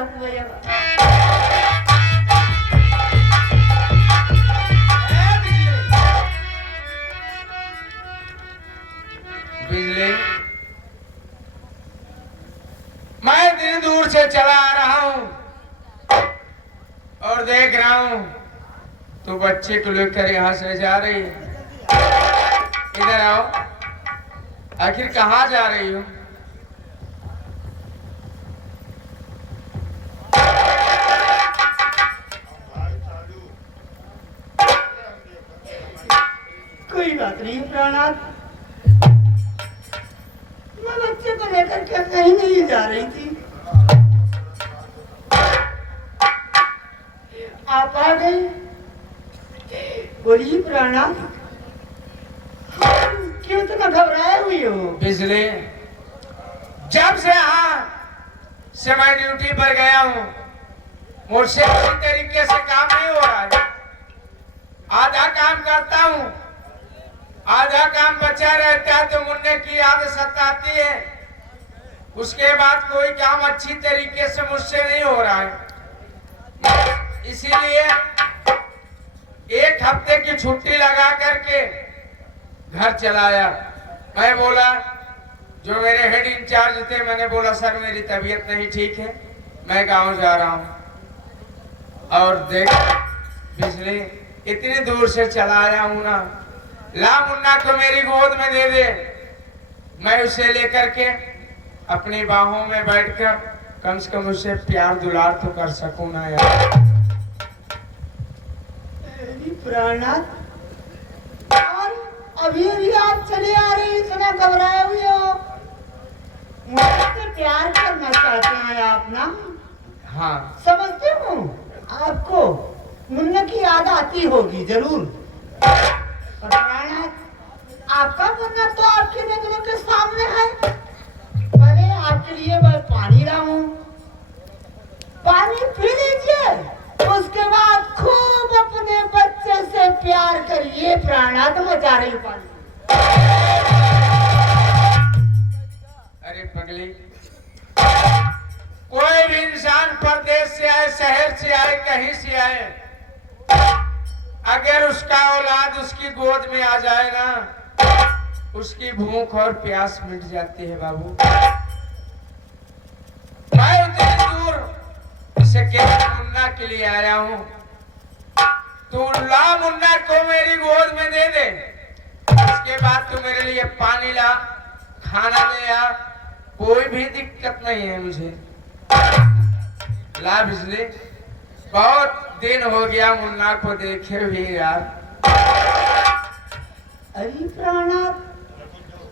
हुआ। बिजली, मैं इतनी दूर से चला आ रहा हूं और देख रहा हूं तू बच्चे को लेकर यहां से जा रही है। इधर आओ, आखिर कहाँ जा रही हो? कोई बात नहीं प्राणनाथ, मैं बच्चे को लेकर के कहीं नहीं जा रही थी। आप आ गए। बोलिए प्राणनाथ, क्यों इतना घबराए हुई हो? बिजली, जब से यहाँ से मैं ड्यूटी पर गया हूँ मुझसे किसी तरीके से काम नहीं हो रहा है। आधा काम करता हूँ, आधा काम बचा रहता है तो मुन्ने की याद सताती है। उसके बाद कोई काम अच्छी तरीके से मुझसे नहीं हो रहा है। इसीलिए एक हफ्ते की छुट्टी लगा करके घर चलाया। मैं बोला, जो मेरे हेड इंचार्ज थे, मैंने बोला सर मेरी तबीयत नहीं ठीक है, मैं गांव जा रहा हूं। और देख बिजली, इतनी दूर से चला आया हूं ना, ला मुन्ना को मेरी गोद में दे दे, मैं उसे लेकर के अपनी बाहों में बैठकर कम से कम उससे प्यार दुलार तो कर सकूं ना यार। प्राणनाथ, और अभी अभी आप चले आ रहे हैं, इतना घबराए हुए हो। मुझसे प्यार करना चाहते हैं आप ना? हाँ समझते हूँ, आपको मुन्ना की याद आती होगी जरूर। पर प्राणनाथ, आपका मुन्ना तो आपकी नजरों के सामने है। पहले आपके लिए मैं पानी लाऊं, पानी पी लीजिए, उसके बाद खूब अपने बच्चे से प्यार करिए। प्राणनाथ, मैं जा रही हूँ पानी। अरे पगली, कोई भी इंसान परदेश से आए, शहर से आए, कहीं से आए, अगर उसका औलाद उसकी गोद में आ जाए ना, उसकी भूख और प्यास मिट जाती है बाबू। मैं उतनी दूर इसे केवल मुन्ना के लिए आया हूँ। तू ला मुन्ना को मेरी गोद में दे दे, उसके बाद तू मेरे लिए पानी ला, खाना ले आ, कोई भी दिक्कत नहीं है मुझे। ला बिजली, बहुत दिन हो गया मुन्ना को देखे भी यार। अरे प्राणनाथ,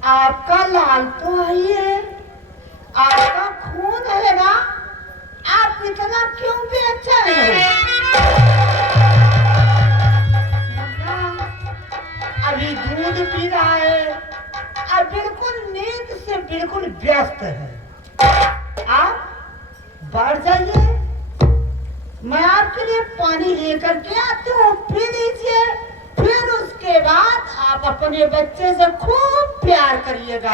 आपका लाल तो आई है, आपका खून है ना, आप इतना क्यों भी अच्छा है? अभी दूध पी रहा है और बिल्कुल नींद से बिल्कुल व्यस्त है। आप बैठ जाइए, मैं आपके लिए पानी लेकर के आती हूँ, पी लीजिए। फिर उसके बाद आप अपने बच्चे से खूब प्यार करिएगा।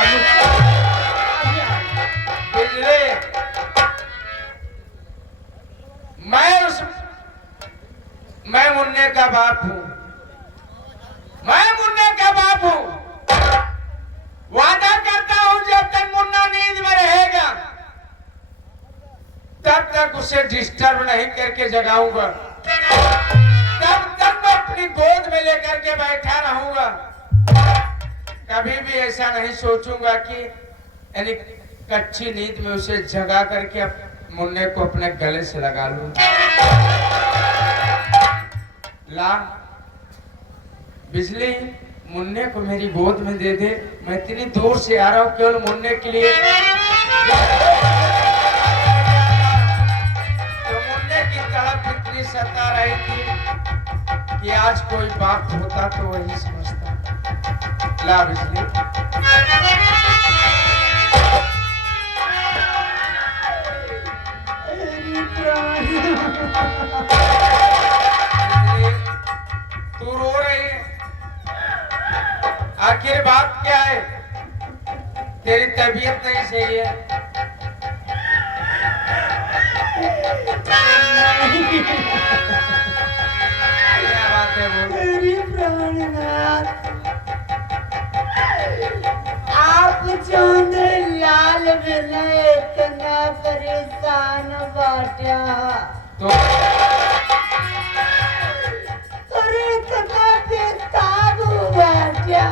मैं मुन्ने का बाप हूँ, मैं मुन्ने का बाप हूँ। वादा करता हूँ जब तक मुन्ना नींद में रहेगा तब तक उसे डिस्टर्ब नहीं करके जगाऊंगा, तब तक मैं अपनी गोद में लेकर के बैठा रहूंगा। कभी भी ऐसा नहीं सोचूंगा कि यानी कच्ची नींद में उसे जगा करके मुन्ने को अपने गले से लगा लूं। ला बिजली, मुन्ने को मेरी गोद में दे दे। मैं इतनी दूर से आ रहा हूँ केवल मुन्ने के लिए। तो मुन्ने की तड़प इतनी सता रही थी कि आज कोई बाप होता तो वही समझता। ला बिजली, तू रो रही है, आखिर बात क्या है? तेरी तबीयत नहीं सही है। बिना इतना परेशान बाटा। तो अरे इतना बेताब बाटा।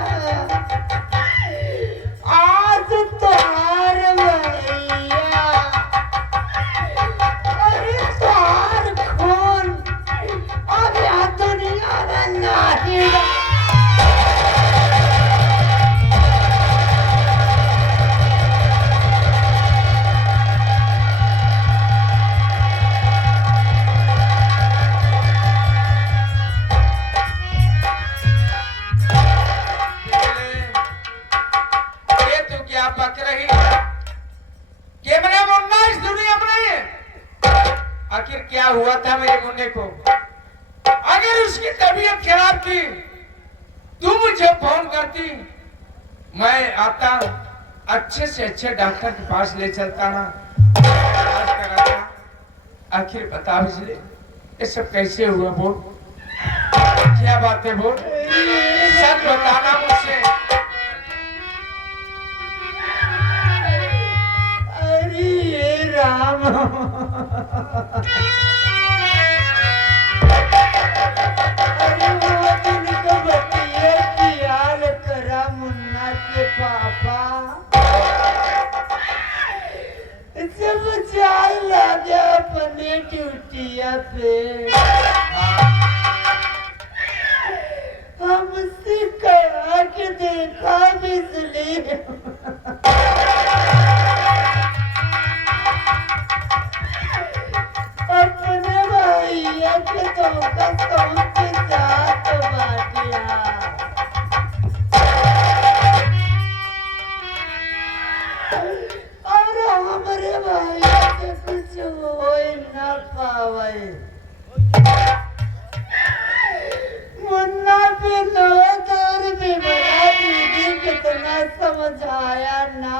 आज तोहार भैया, अरे तोहार खून अब यहाँ दुनिया में नहीं रहा। ये तू क्या बक रही कि मेरा मुन्ना इस दुनिया में नहीं है? आखिर क्या हुआ था मेरे मुन्ने को? अगर उसकी तबीयत खराब थी तू मुझे फोन करती, मैं आता अच्छे से अच्छे डॉक्टर के पास ले चलता ना, इलाज कराता। आखिर बता बिजली ये सब कैसे हुआ? बोल क्या बात है, बोल सच बताना मुझसे। अरे ये राम, अरे वो दिन को बतिया ख्याल करा मुन्ना के पापा। जब जाए लगे अपने ड्यूटिया पे, हमसे कहा कि देखा बिजली, अपने भैया के धोखा समझ के जात बाटिया। और हमारे भैया के कुछ हो न पावे। मुन्ना पे लोग और विमला दीदी कितना समझाया ना।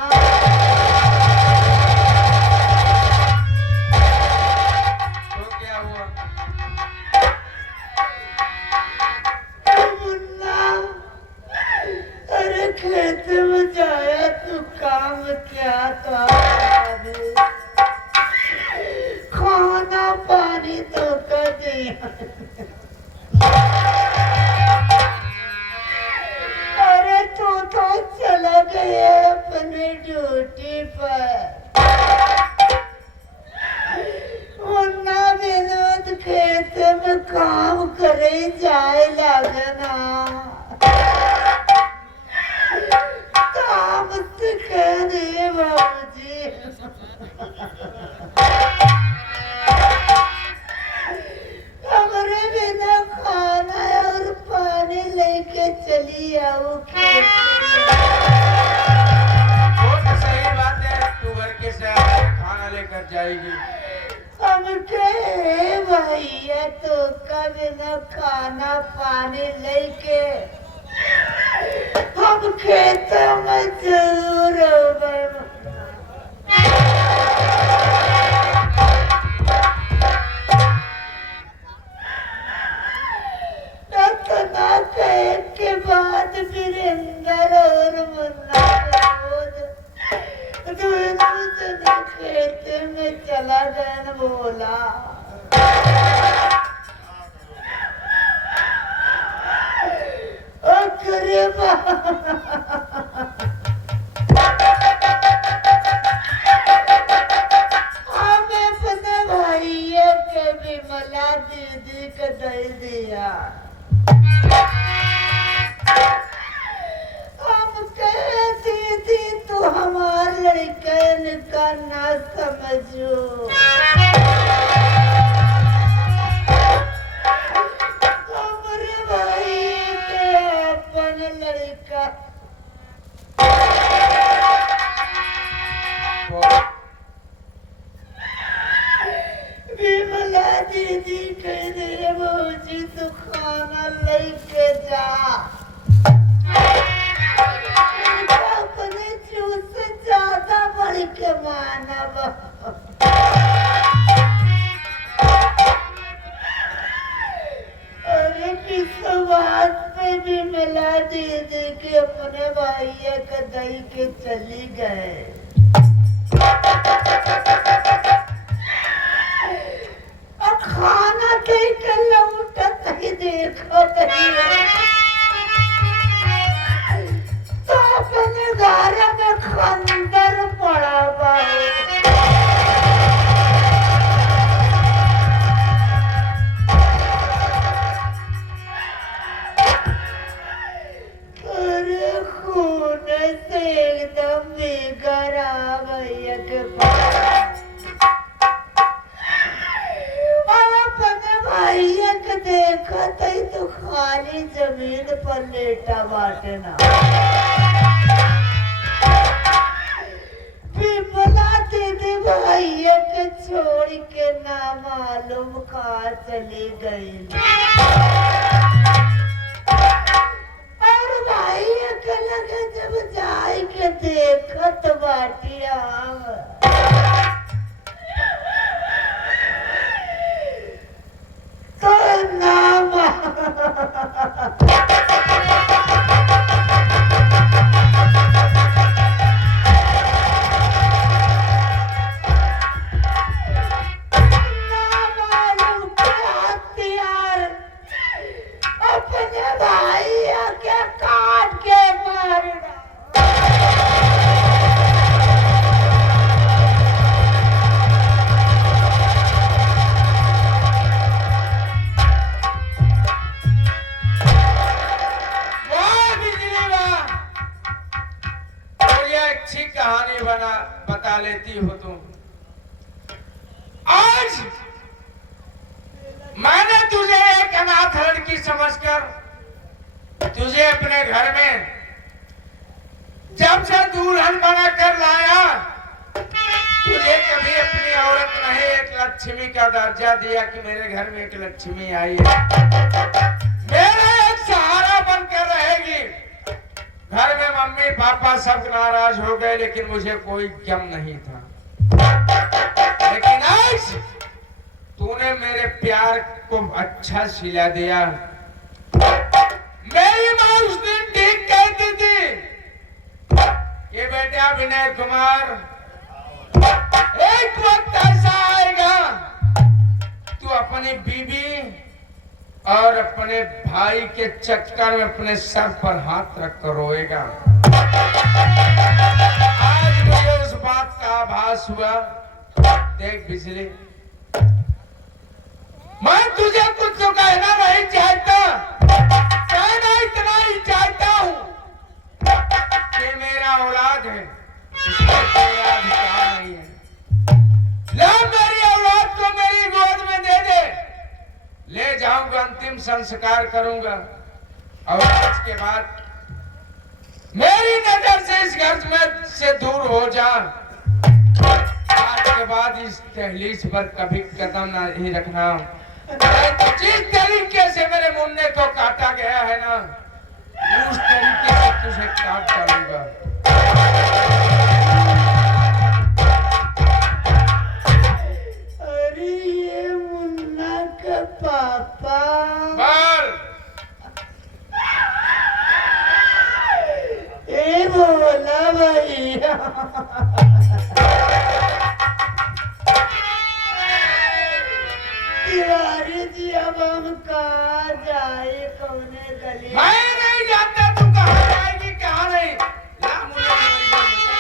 तो क्या हुआ? मुन्ना, अरे खेत में जाया तू काम क्या था? खाना पानी तो कर दिया। अरे तू तो चला गया अपने ड्यूटी पर। मुन्ना विनोद खेत में काम करे जाए लगना, काम सिखाने बाबूजी। हमारे बिना खाना और पानी लेके चली आओ खेत में। वो तो सही बात है, तू घर के से खाना लेकर जाएगी। हमके भैया तो का बिना खाना पानी लेके हम खेत में जरूर आवे। इतना कहे के बाद वीरेंद्र और मुन्ना दोनों जने खेत में चला गए। बोला अरे हमें अपने भैया के विमला दीदी को दे दिया। हम कहती थी तू हमार लड़कन का ना समझो। हमारे भाई के अपन लड़का विमला दीदी कह रहे भौजी तू खाना लेके जा। अपने जूस से ज्यादा बढ़ के मानव। अरे विश्वास पे भी मिला दीदी के अपने भैया का दही के चली गए। देखो तो अपने घर में खंडर पड़ा बा। अरे खून से एकदम बेघर आ भैया के पास। और अपने भैया के देखा तो खाली जमीन पर लेटा बाटे ना। पिपला दीदी भैया के छोड़ के ना मालूम कहाँ चली गई। और भैया के लगे जब जाए के देखत बाटी आव तो नाम अपने भाई के काट के मारना। अच्छी कहानी बता लेती हो तुम। आज मैंने तुझे एक अनाथ लड़की समझकर तुझे अपने घर में जब से दुल्हन बना कर लाया, तुझे कभी अपनी औरत नहीं एक लक्ष्मी का दर्जा दिया कि मेरे घर में एक लक्ष्मी आई है, मेरा एक सहारा बनकर रहेगी। घर में मम्मी पापा सब नाराज हो गए लेकिन मुझे कोई गम नहीं था। लेकिन आज तूने मेरे प्यार को अच्छा सिला दिया। मेरी माँ उस दिन ठीक कहती थी ये बेटा विनय कुमार, एक वक्त ऐसा आएगा तू अपनी बीवी और अपने भाई के चक्कर में अपने सर पर हाथ रखकर रोएगा। आज मुझे उस बात का आभास हुआ। देख बिजली, मैं तुझे कुछ तो कहना नहीं चाहता, कहना इतना ही चाहता हूँ कि मेरा औलाद है, इसमें तेरा अधिकार नहीं है। ला मेरी औलाद को मेरी गोद में दे दे, ले जाऊंगा, अंतिम संस्कार करूंगा और आज के बाद मेरी नजर से इस घर में से दूर हो जा। आज के बाद इस दहलीज पर कभी कदम नहीं रखना। तो जिस तरीके से मेरे मुन्ने को काटा गया है ना, उस तरीके से तुझे काट डालूंगा। अरे ये मुन्ना का पापा ए बोला भैया, तिवारी जी अब हम कहाँ जाए, कौने गली? मैं नहीं जानता तू कहाँ जाएगी कहाँ नहीं। ला मुझे मेरी गोद में।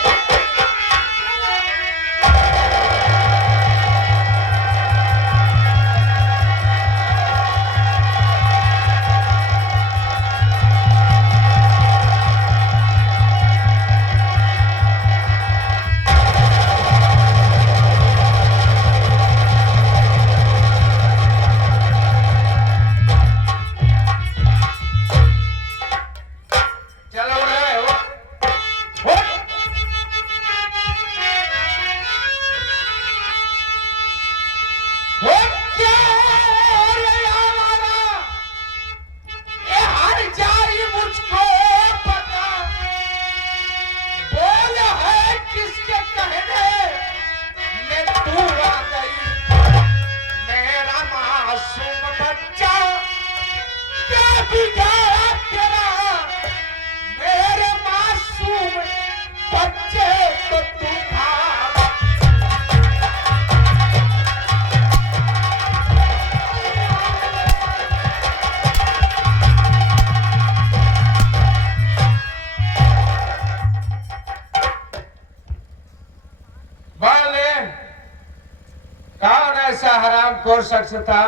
नाम कौन शख्स था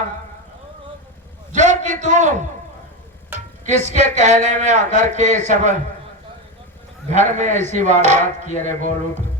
जो कि तू किसके कहने में आकर के सब घर में ऐसी वारदात किए रे? बोल उठ।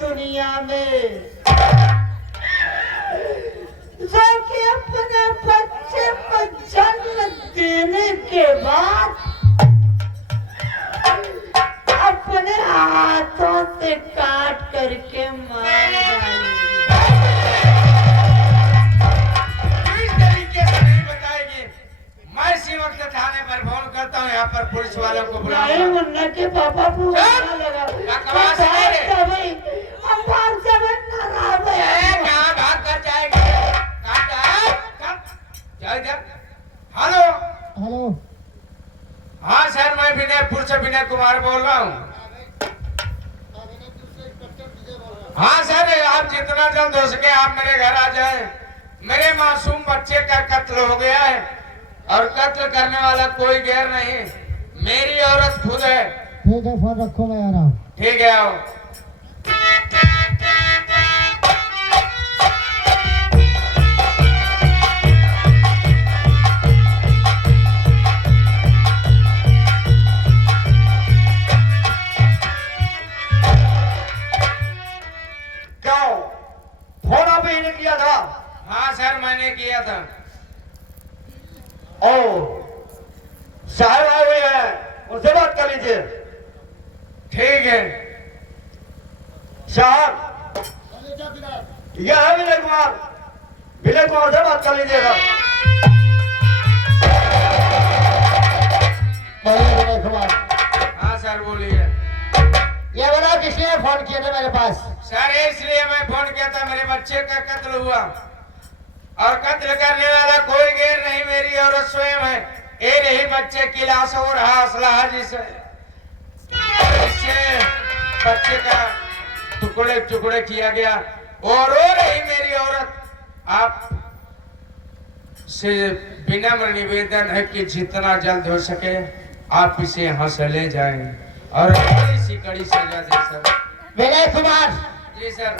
दुनिया में जो कि अपने बच्चे को जन्म देने के बाद अपने हाथों से काट करके मार डाली। इस तरीके से नहीं बताएगी। मैं इसी वक्त थाने पर फोन करता हूँ, यहाँ पर पुलिस वालों को बुलाऊंगा। नहीं मुन्ना के पापा को लगा बकवास है रे। हम बाहर से नाराज है। कहाँ भाग कर जाएगी? हेलो हेलो, हाँ सर, मैं विनयपुर से विनय कुमार बोल रहा हूँ। हाँ सर, आप जितना जल्द हो सके आप मेरे घर आ जाए। मेरे मासूम बच्चे का कत्ल हो गया है और कत्ल करने वाला कोई गैर नहीं, मेरी औरत खुद है। ठीक है, फोन रखो, मैं आ रहा हूँ। ठीक है, आओ। फोन आप ही ने किया था? हाँ सर, मैंने किया था। ओ साहब आए हुए हैं, उनसे बात कर लीजिए। ठीक है साहब, यह है विनय कुमार से बात कर लीजिएगा। किए थे मेरे पास? सर इसलिए मैं फोन किया था, मेरे बच्चे का कत्ल हुआ और कत्ल करने वाला कोई गैर नहीं मेरी औरत स्वयं है। ये नहीं बच्चे की लाश हो रहा असलाह जिससे बच्चे का टुकड़े टुकड़े किया गया और रो रही मेरी औरत। आप से विनम्र निवेदन है कि जितना जल्द हो सके आप इसे यहाँ से ले जाएं और बड़ी सी कड़ी सजा दें सर। विनय कुमार जी सर।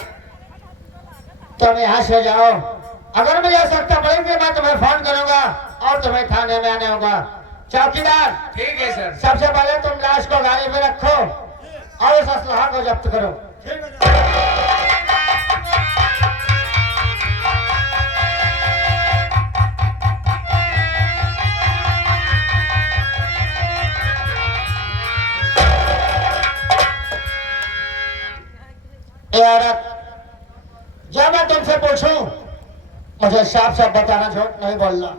तुम यहाँ से जाओ, अगर मुझे आवश्यकता पड़ेगी मैं तुम्हें फोन करूंगा और तुम्हें थाने में आने होगा। चौकीदार ठीक है सर। सबसे पहले तुम लाश को गाड़ी में रखो और उस असलाह को जब्त करो। ए औरत, जब मैं तुमसे पूछूं मुझे साफ साफ बताना, झूठ नहीं बोलना।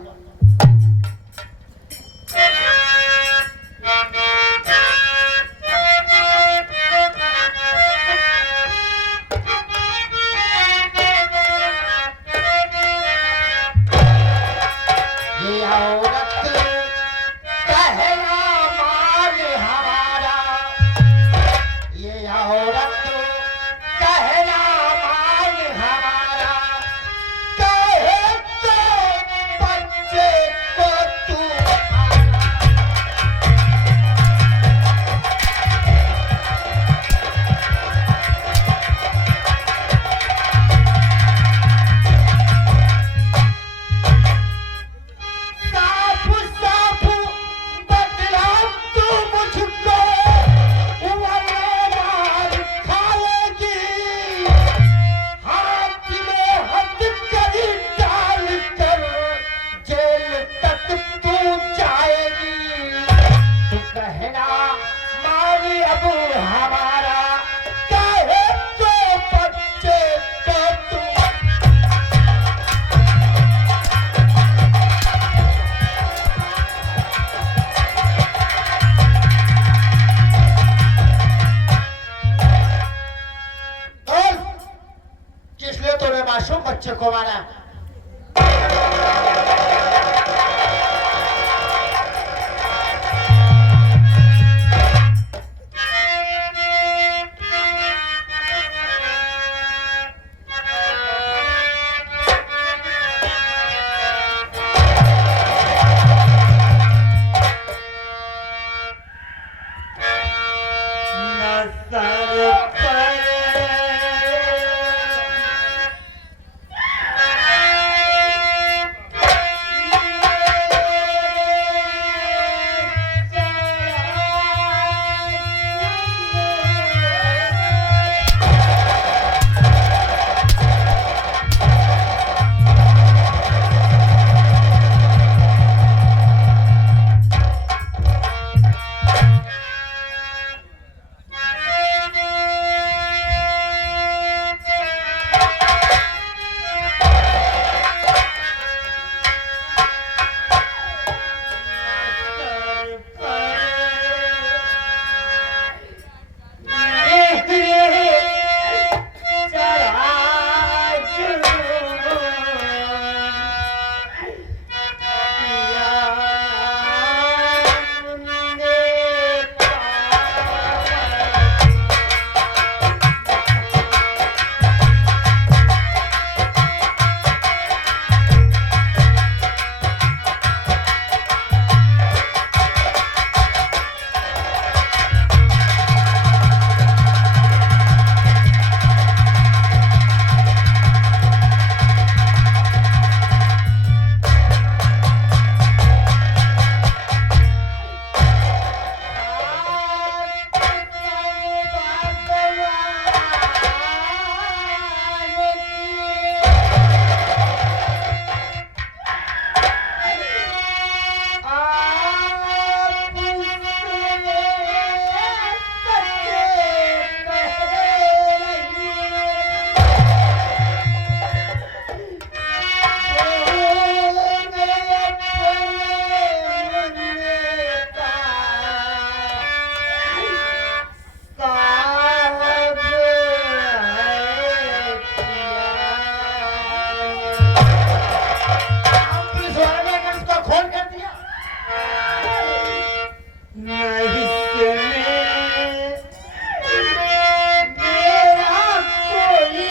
ये औरत कहना मान हमारा, ये औरत कहना मान हमारा, कहे तो बच्चे को तू साफ साफ बतला तू मुझको, वरना मार खाएगी। हाथ में हथकड़ी डाल कर जेल तक तू जाएगी। तू कहना मानी अबू हमारा, कहे तो बच्चे को तू बोल, किस लिए तूने मासूम बच्चे को मारा?